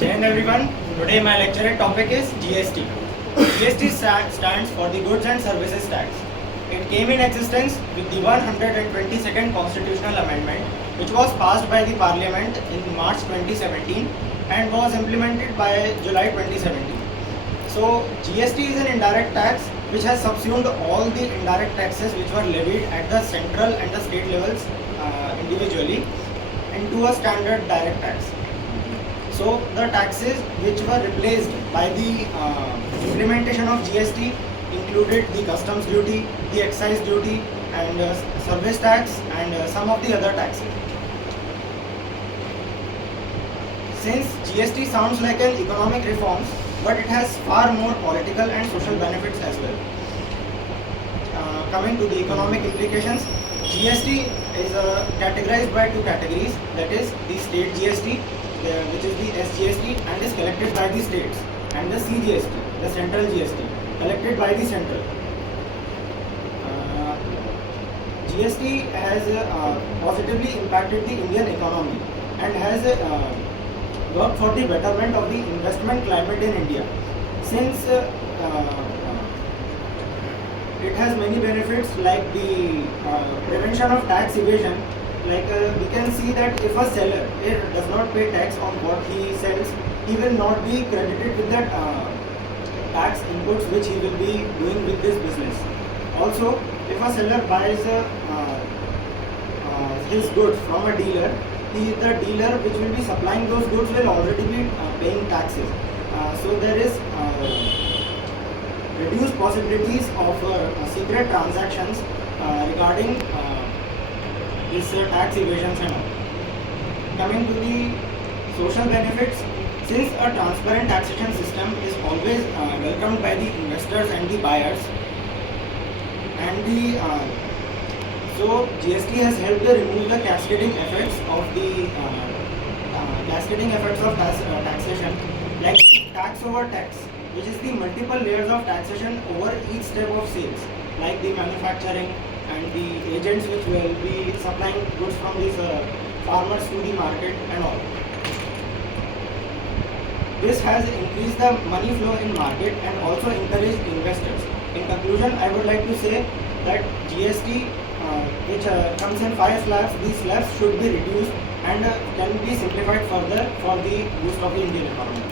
Jai Hind everyone. Today my lecture topic is GST. GST stands for the Goods and Services Tax. It came in existence with the 122nd Constitutional Amendment, which was passed by the Parliament in March 2017 and was implemented by July 2017. So GST is an indirect tax which has subsumed all the indirect taxes which were levied at the central and the state levels individually into a standard direct tax. So the taxes which were replaced by the implementation of GST included the customs duty, the excise duty, and service tax, and some of the other taxes. Since GST sounds like an economic reform, but it has far more political and social benefits as well. Coming to the economic implications, GST is categorized by two categories, that is the state GST, which is the SGST and is collected by the states, and the CGST, the central GST, collected by the central. GST has positively impacted the Indian economy and has worked for the betterment of the investment climate in India. Since it has many benefits like the prevention of tax evasion. Like we can see that if a seller does not pay tax on what he sells, he will not be credited with that tax inputs which he will be doing with this business. Also, if a seller buys his goods from a dealer, the dealer which will be supplying those goods will already be paying taxes. So there is reduced possibilities of secret transactions regarding this tax evasions and all. Coming to the social benefits, since a transparent taxation system is always welcomed by the investors and the buyers, and the so GST has helped to remove the cascading effects of taxation, like tax over tax, which is the multiple layers of taxation over each step of sales, like the manufacturing and the agents which will be supplying goods from these farmers to the market and all. This has increased the money flow in market and also encouraged investors. In conclusion, I would like to say that GST which comes in 5 slabs, these slabs should be reduced and can be simplified further for the boost of the Indian economy.